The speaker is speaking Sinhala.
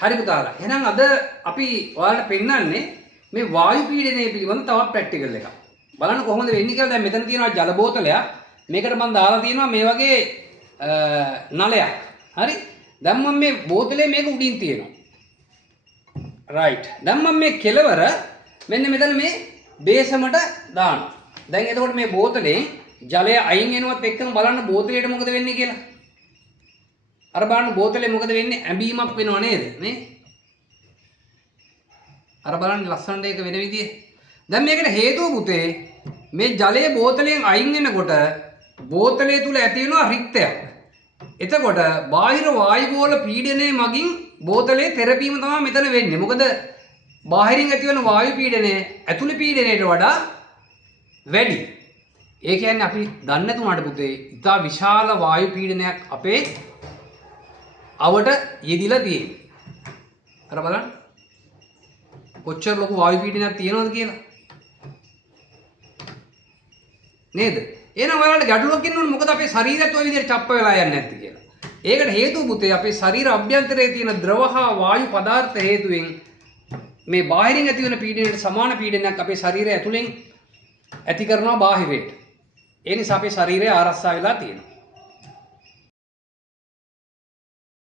හරි පුතාලා. එහෙනම් අද අපි ඔයාලට පෙන්නන්නේ මේ වායු පීඩනය පිළිබඳ තවත් ප්‍රැක්ටිකල් එකක්. බලන්න කොහොමද වෙන්නේ කියලා. දැන් මෙතන තියෙනවා ජල බෝතලයක්. මේකට මම දාලා තියෙනවා මේ වගේ නලයක්. හරි? දැන් මම මේ බෝතලේ මේක උඩින් තියෙනවා. රයිට්. දැන් මම මේ කෙලවර මෙන්න මෙතන මේ බේසමට දානවා. දැන් එතකොට මේ බෝතලේ ජලය අයින් වෙනවත් එක්කම බලන්න බෝතලයට මොකද වෙන්නේ කියලා. අර බලන්න බෝතලේ මොකද වෙන්නේ? ඇඹීමක් වෙනව නේද? නේ? අර බලන්න ලස්සනට ඒක වෙන විදිය. දැන් මේකට හේතුව පුතේ මේ ජලය බෝතලයෙන් අයින් වෙනකොට බෝතලය තුල ඇති වෙනවා රික්තයක්. එතකොට බාහිර වායු ගෝල පීඩනය මගින් බෝතලේ තෙරපීම තමයි මෙතන වෙන්නේ. මොකද බාහිරින් ඇති වෙන වායු පීඩනය ඇතුළේ පීඩනයට වඩා වැඩි. ඒ කියන්නේ අපි දන්නේ නැතුණාට පුතේ ඉතා විශාල වායු පීඩනයක් අපේ අවට යෙදිලා තියෙන්නේ. අර බලන්න. කොච්චර ලොකු වායු පීඩනයක් තියෙනවද කියලා. නේද? එහෙනම් ඔයාලට ගැටලුවක් එන්න මොකද අපේ ශරීරයත් ওই විදිහට චප්ප වෙලා යන්නේ නැත්තේ කියලා. ඒකට හේතුව පුතේ අපේ ශරීර අභ්‍යන්තරයේ තියෙන ද්‍රව හා වායු පදාර්ථ හේතුවෙන් මේ බාහිරින් ඇති වෙන පීඩනයට සමාන පීඩනයක් අපේ ශරීරය ඇතුලෙන් ඇති කරනවා බාහිරයට. ඒ නිසා අපේ ශරීරය ආරක්ෂා වෙලා තියෙනවා.